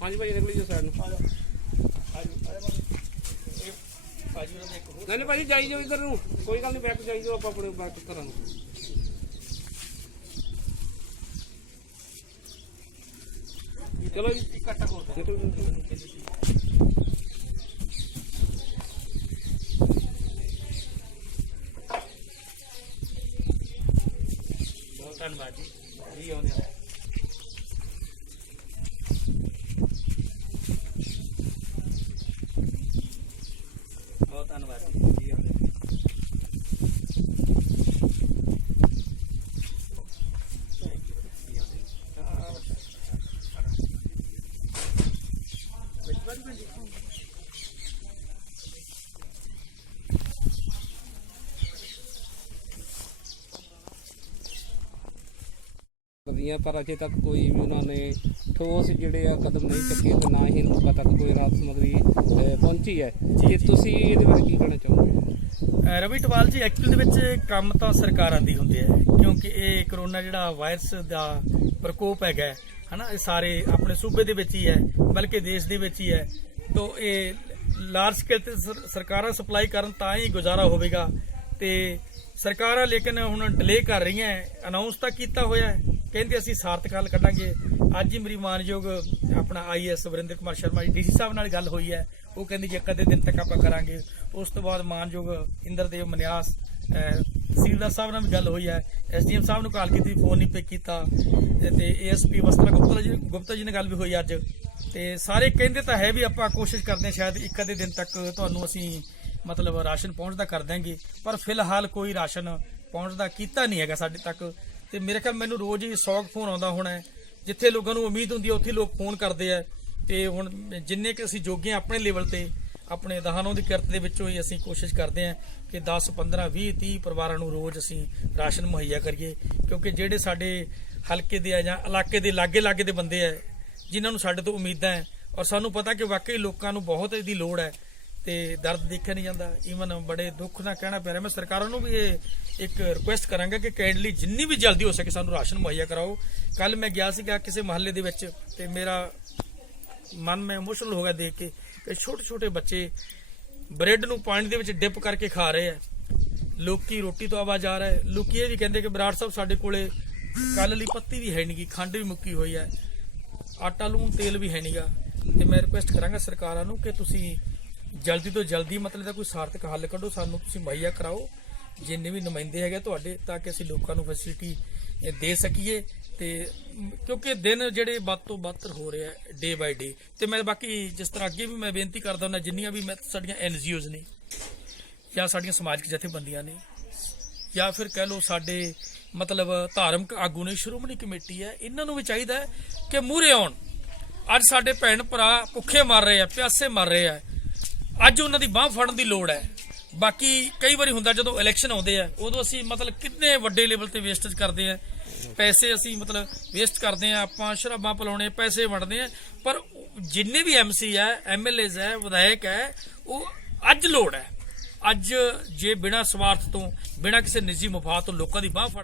ਹਾਂਜੀ ਭਾਈ ਨਿਕਲੀ ਜੋ ਸਾਈਡ ਨੂੰ ਨਹੀਂ ਨਹੀਂ ਜਾਈ ਜਾਓ ਇੱਧਰ ਨੂੰ। ਕੋਈ ਗੱਲ ਨਹੀਂ ਬੈਕ ਜਾਈ ਜਾਓ ਆਪਾਂ ਆਪਣੇ ਬੈਕ ਘਰਾਂ ਨੂੰ ਚਲੋ ਜੀ ਇਕੱਠਾ ਹੋ ਨਿਕਲ ਜਾਓ। ਬਹੁਤ ਧੰਨਵਾਦ ਜੀ ਜੀ ਆਉਂਦਿਆਂ ਬਹੁਤ ਧੰਨਵਾਦ ਜੀ ਕਰਦੀਆਂ ਪਰ ਅਜੇ ਤੱਕ ਕੋਈ ਵੀ ਉਹਨਾਂ ਨੇ ਠੋਸ ਜਿਹੜੇ ਆ ਕਦਮ ਨਹੀਂ ਚੱਕੇ ਤੇ ਨਾ ਹੀ ਲੋਕਾਂ ਤੱਕ ਕੋਈ ਰਾਹਤ ਸਮੱਗਰੀ ਪਹੁੰਚੀ ਹੈ। ਜੇ ਤੁਸੀਂ ਇਹਦੇ ਬਾਰੇ ਕੀ ਕਹਿਣਾ ਚਾਹੋਗੇ? ਰਵੀ ਟਵਾਲ ਜੀ ਐਕਚੁਅਲ ਦੇ ਵਿੱਚ ਕੰਮ ਤਾਂ ਸਰਕਾਰਾਂ ਦੀ ਹੁੰਦੇ ਹੈ ਕਿਉਂਕਿ ਇਹ ਕਰੋਨਾ ਜਿਹੜਾ ਵਾਇਰਸ ਦਾ ਪ੍ਰਕੋਪ ਹੈਗਾ ਹਨਾ ਇਹ ਸਾਰੇ ਆਪਣੇ ਸੂਬੇ ਦੇ ਵਿੱਚ ਹੀ ਹੈ ਬਲਕਿ ਦੇਸ਼ ਦੇ ਵਿੱਚ ਹੀ ਹੈ ਤੋਂ ਇਹ ਲਾਰਜ ਸਕੇਲ ਤੇ ਸਰ- ਸਰਕਾਰਾਂ ਸਪਲਾਈ ਕਰਨ ਤਾਂ ਹੀ ਗੁਜ਼ਾਰਾ ਹੋਵੇਗਾ ਤੇ ਸਰਕਾਰਾਂ ਲੇਕਿਨ ਹੁਣ ਡਿਲੇ ਕਰ ਰਹੀਆਂ ਅਨਾਉਂਸ ਤਾਂ ਕੀਤਾ ਹੋਇਆ ਹੈ ਕਹਿੰਦੇ ਅਸੀਂ ਸਾਰਥਕ ਹੱਲ ਕੱਢਾਂਗੇ। ਅੱਜ ਹੀ ਮੇਰੀ ਮਾਨਯੋਗ ਆਪਣਾ ਆਈਐਸ ਵਰਿੰਦਰ ਕੁਮਾਰ ਸ਼ਰਮਾ ਜੀ, ਡੀਸੀ ਸਾਹਿਬ ਨਾਲ ਗੱਲ ਹੋਈ ਹੈ। ਉਹ ਕਹਿੰਦੇ ਜੀ ਇੱਕ ਅੱਧੇ ਦਿਨ ਤੱਕ ਆਪਾਂ ਕਰਾਂਗੇ। ਉਸ ਤੋਂ ਬਾਅਦ ਮਾਨਯੋਗ ਇੰਦਰਦੇਵ ਮਨਿਆਸ ਤਹਿਸੀਲਦਾਰ ਸਾਹਿਬ ਨਾਲ ਵੀ ਗੱਲ ਹੋਈ ਹੈ। ਐਸਡੀਐਮ ਸਾਹਿਬ ਨੂੰ ਕਾਲ ਕੀਤੀ, ਫੋਨ ਨਹੀਂ ਪਿਕ ਕੀਤਾ। ਤੇ ਏਐਸਪੀ ਵਸਤਰਾ ਗੁਪਤਾ ਜੀ ਗੁਪਤਾ ਜੀ ਨਾਲ ਗੱਲ ਵੀ ਹੋਈ ਅੱਜ। ਤੇ ਸਾਰੇ ਕਹਿੰਦੇ ਤਾਂ ਹੈ ਵੀ ਆਪਾਂ ਕੋਸ਼ਿਸ਼ ਕਰਦੇ ਹਾਂ ਸ਼ਾਇਦ ਇੱਕ ਅੱਧੇ ਦਿਨ ਤੱਕ ਤੁਹਾਨੂੰ ਅਸੀਂ ਮਤਲਬ ਰਾਸ਼ਨ ਪਹੁੰਚਦਾ ਕਰ ਦਾਂਗੇ ਪਰ ਫਿਲਹਾਲ ਕੋਈ ਰਾਸ਼ਨ ਪਹੁੰਚਦਾ ਕੀਤਾ ਨਹੀਂ ਹੈਗਾ ਸਾਡੇ ਤੱਕ। ਤੇ ਮੇਰੇ ਖਿਆਲ ਮੈਨੂੰ ਰੋਜ਼ ਹੀ 100 ਫੋਨ ਆਉਂਦਾ ਹੋਣਾ ਜਿੱਥੇ ਲੋਕਾਂ ਨੂੰ ਉਮੀਦ ਹੁੰਦੀ ਹੈ, ਉੱਥੇ ਲੋਕ ਫੋਨ ਕਰਦੇ ਆ। ਤੇ ਹੁਣ ਜਿੰਨੇ ਕਿ ਅਸੀਂ ਜੋਗੇ ਹਾਂ ਆਪਣੇ ਲੈਵਲ ਤੇ, ਆਪਣੇ ਦਹਾਨੋਂ ਦੀ ਕਿਰਤ ਦੇ ਵਿੱਚੋਂ ਹੀ ਅਸੀਂ ਕੋਸ਼ਿਸ਼ ਕਰਦੇ ਹਾਂ ਕਿ 10 15 20 30 ਪਰਿਵਾਰਾਂ ਨੂੰ ਰੋਜ਼ ਅਸੀਂ ਰਾਸ਼ਨ ਮੁਹੱਈਆ ਕਰੀਏ। ਕਿਉਂਕਿ ਜਿਹੜੇ ਸਾਡੇ ਹਲਕੇ ਦੇ ਆ ਜਾਂ ਇਲਾਕੇ ਦੇ ਲਾਗੇ ਲਾਗੇ ਦੇ ਬੰਦੇ ਆ, ਜਿਨ੍ਹਾਂ ਨੂੰ ਸਾਡੇ ਤੋਂ ਉਮੀਦਾਂ ਹੈ, ਔਰ ਸਾਨੂੰ ਪਤਾ ਕਿ ਵਾਕਈ ਲੋਕਾਂ ਨੂੰ ਬਹੁਤ ਇਹਦੀ ਲੋੜ ਹੈ। ਤੇ ਦਰਦ ਦੇਖਿਆ ਨਹੀਂ ਜਾਂਦਾ। ਈਵਨ ਬੜੇ ਦੁੱਖ ਨਾਲ ਕਹਿਣਾ ਪੈ ਰਿਹਾ। ਮੈਂ ਸਰਕਾਰਾਂ ਨੂੰ ਵੀ ਇਹ ਇੱਕ ਰਿਕੁਐਸਟ ਕਰਾਂਗਾ ਕਿ ਕਾਈਂਡਲੀ ਜਿੰਨੀ ਵੀ ਜਲਦੀ ਹੋ ਸਕੇ ਸਾਨੂੰ ਰਾਸ਼ਨ ਮੁਹੱਈਆ ਕਰਾਓ। ਕੱਲ ਮੈਂ ਗਿਆ ਸੀਗਾ ਕਿਸੇ ਮਹੱਲੇ ਦੇ ਵਿੱਚ ਤੇ ਮੇਰਾ ਮਨ ਮੈਂ ਇਮੋਸ਼ਨਲ ਹੋ ਗਿਆ ਦੇਖ ਕੇ ਕਿ ਛੋਟੇ ਛੋਟੇ ਬੱਚੇ ਬ੍ਰੈਡ ਨੂੰ ਪਾਣੀ ਦੇ ਵਿੱਚ ਡਿਪ ਕਰਕੇ ਖਾ ਰਹੇ ਆ। ਲੋਕੀ ਰੋਟੀ ਤੋਂ ਆਵਾਜ਼ ਆ ਰਿਹਾ ਹੈ। ਲੋਕੀ ਇਹ ਵੀ ਕਹਿੰਦੇ ਕਿ ਬਰਾੜ ਸਾਹਿਬ ਸਾਡੇ ਕੋਲੇ ਕੱਲ ਲਈ ਪੱਤੀ ਵੀ ਹੈ ਨਹੀਂਗੀ, ਖੰਡ ਵੀ ਮੁੱਕੀ ਹੋਈ ਹੈ। ਆਟਾ, ਲੂਣ, ਤੇਲ ਵੀ ਹੈ ਨਹੀਂਗਾ। ਤੇ ਮੈਂ ਰਿਕੁਐਸਟ ਕਰਾਂਗਾ ਸਰਕਾਰਾਂ ਨੂੰ ਕਿ ਤੁਸੀਂ ਜਲਦੀ ਤੋਂ ਜਲਦੀ ਮਤਲਬ ਦਾ ਕੋਈ ਸਾਰਥਕ ਹੱਲ ਕੱਢੋ, ਸਾਨੂੰ ਤੁਸੀਂ ਮੁਹੱਈਆ ਕਰਾਓ। ਜਿੰਨੇ ਵੀ ਨੁਮਾਇੰਦੇ ਹੈਗੇ ਤੁਹਾਡੇ, ਤਾਂ ਕਿ ਅਸੀਂ ਲੋਕਾਂ ਨੂੰ ਫੈਸਿਲਿਟੀ ਦੇ ਸਕੀਏ। ਤੇ ਕਿਉਂਕਿ ਦਿਨ ਜਿਹੜੇ ਵੱਧ ਤੋਂ ਵੱਧ ਹੋ ਰਿਹਾ ਡੇ ਬਾਈ ਡੇ ਤੇ ਮੈਂ ਬਾਕੀ ਜਿਸ ਤਰ੍ਹਾਂ ਅੱਗੇ ਵੀ ਮੈਂ ਬੇਨਤੀ ਕਰਦਾ ਹੁੰਦਾ, ਜਿੰਨੀਆਂ ਵੀ ਮੈਂ, ਸਾਡੀਆਂ ਐਨਜੀਓਜ਼ ਨੇ, ਜਾਂ ਸਾਡੀਆਂ ਸਮਾਜਿਕ ਜਥੇਬੰਦੀਆਂ ਨੇ, ਜਾਂ ਫਿਰ ਕਹਿ ਲਓ ਸਾਡੇ ਮਤਲਬ ਧਾਰਮਿਕ ਆਗੂ ਨੇ, ਸ਼੍ਰੋਮਣੀ ਕਮੇਟੀ ਹੈ, ਇਹਨਾਂ ਨੂੰ ਵੀ ਚਾਹੀਦਾ ਕਿ ਮੂਹਰੇ ਆਉਣ। ਅੱਜ ਸਾਡੇ ਭੈਣ ਭਰਾ ਭੁੱਖੇ ਮਰ ਰਹੇ ਆ, ਪਿਆਸੇ ਮਰ ਰਹੇ ਆ ਅੱਜ ਉਹਨਾਂ ਦੀ ਬਾਹ ਫੜਨ ਦੀ ਲੋੜ ਹੈ। ਬਾਕੀ ਕਈ ਵਾਰੀ ਹੁੰਦਾ ਜਦੋਂ ਇਲੈਕਸ਼ਨ ਆਉਂਦੇ ਆ, ਉਦੋਂ ਅਸੀਂ ਮਤਲਬ ਕਿੰਨੇ ਵੱਡੇ ਲੈਵਲ ਤੇ ਵੇਸਟੇਜ ਕਰਦੇ ਆ। ਪੈਸੇ ਅਸੀਂ ਮਤਲਬ ਵੇਸਟ ਕਰਦੇ ਆ, ਆਪਾਂ ਸ਼ਰਾਬਾਂ ਪਲਾਉਣੇ, ਪੈਸੇ ਵੰਡਦੇ ਆ। ਪਰ ਜਿੰਨੇ ਵੀ ਐਮਸੀ ਹੈ ਐਮਐਲਏਜ਼ ਹੈ ਵਿਧਾਇਕ ਹੈ ਉਹ ਅੱਜ ਲੋੜ ਹੈ। ਅੱਜ ਜੇ ਬਿਨਾਂ ਸਵਾਰਥ ਤੋਂ, ਬਿਨਾਂ ਕਿਸੇ ਨਿੱਜੀ ਮਫਾਦ ਤੋਂ ਲੋਕਾਂ ਦੀ ਬਾਹ ਫੜ